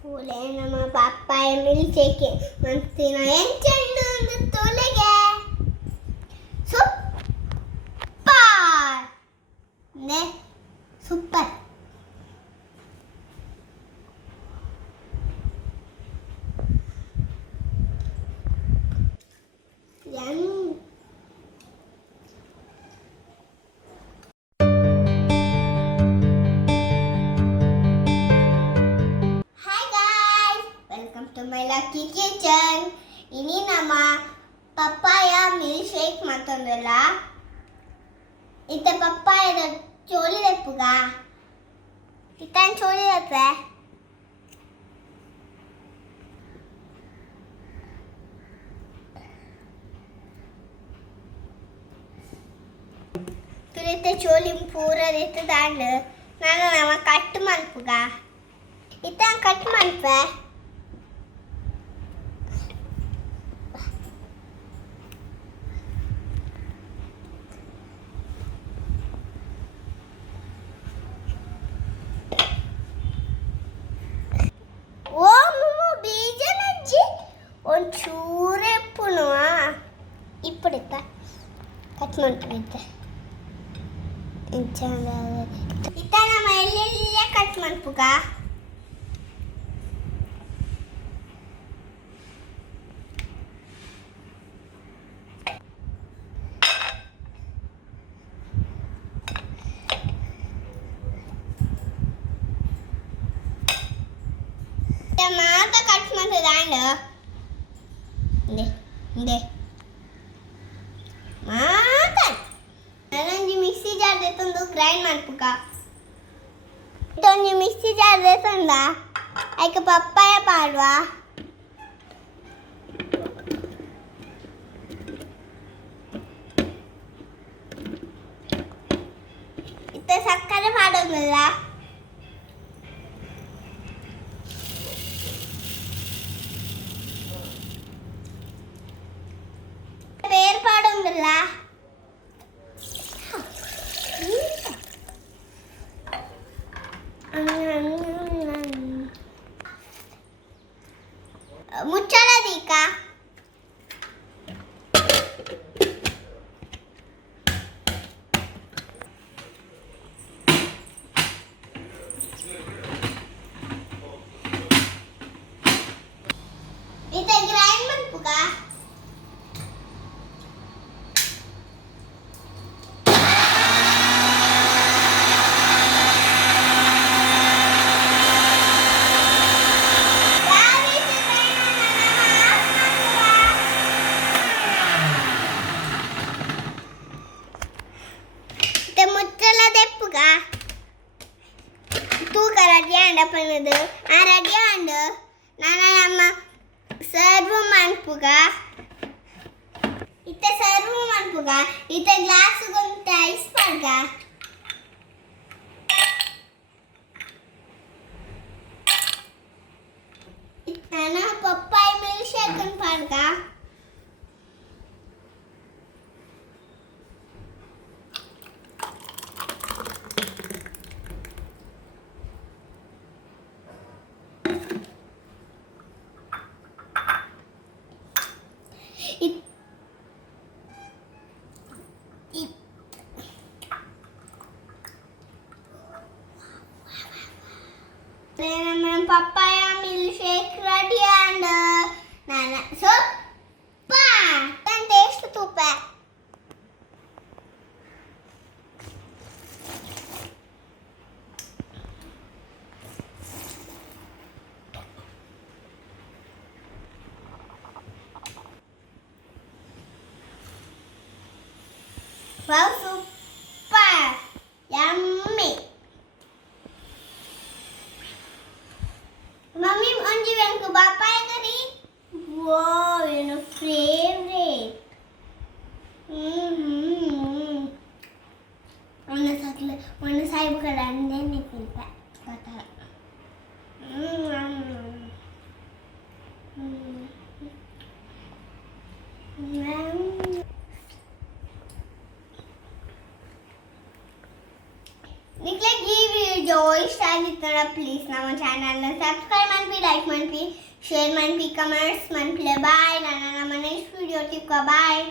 Tulu nama Papaya Milkshake. Mantina enchendo Tuluge. Super. Ne super. Yum. Welcome to my lucky kitchen. Ini nama Papaya Milkshake matondula. Ita papaya da choli leppuga. Itan choli leppe. Turite choli pura dette dandu. Nana nama cut malpuga. Itan cut malpe. ಒಂಚೂರೇ ಪುನಃ ಇಪ್ಪಡಿತ್ತ cut ಮಾಡ್ಬಿಟ್ಟೆ ಇತ್ತ ನಮ್ಮ ಎಲ್ಲೆಲ್ಲೇ cut ಮಾಡ್ಪುಗ ಮಾತ cut ಮಾಡ್ತದಾಂಡ Nde. Makan. Nanti mixi jar detundu grind malpuka. Nanti mixi jar detunda. Aika papaya padwa. Itta sakkare padonnalla. ಮುಚ್ಚಳ ದೀಕಾ ಇತ grind ಮಾಡ್ಪುಗ ತೂಕ ready ಅಂಡಪ್ಪನದು ಆ ready ಅಂಡು ನಾನು ನಮ್ಮ ಸರ್ವ್ ಮಾಡ್ಪುಗ ಇತ್ತ ಸರ್ವ್ ಮಾಡ್ಪುಗ ಇತ್ತ ಗ್ಲಾಸ್ ಗೊಂತ ಐಸ್ ಪಾಡ್ಗ ನಾನು ಪಪ್ಪಾಯ ಮಿಲ್ಕ್ಶೇಕ್ ಪಾಡ್ಗ Papaya milkshake ready and nana super tan taste super wow super yummy. Mummy, onji venku papaya curry. Wow, your favorite. One side kada and then I feel that. Nick like give you joy, please, our channel and subscribe and be like. Like म्हणपी share म्हणपी comments म्हणपले bye नाना next video टिपका bye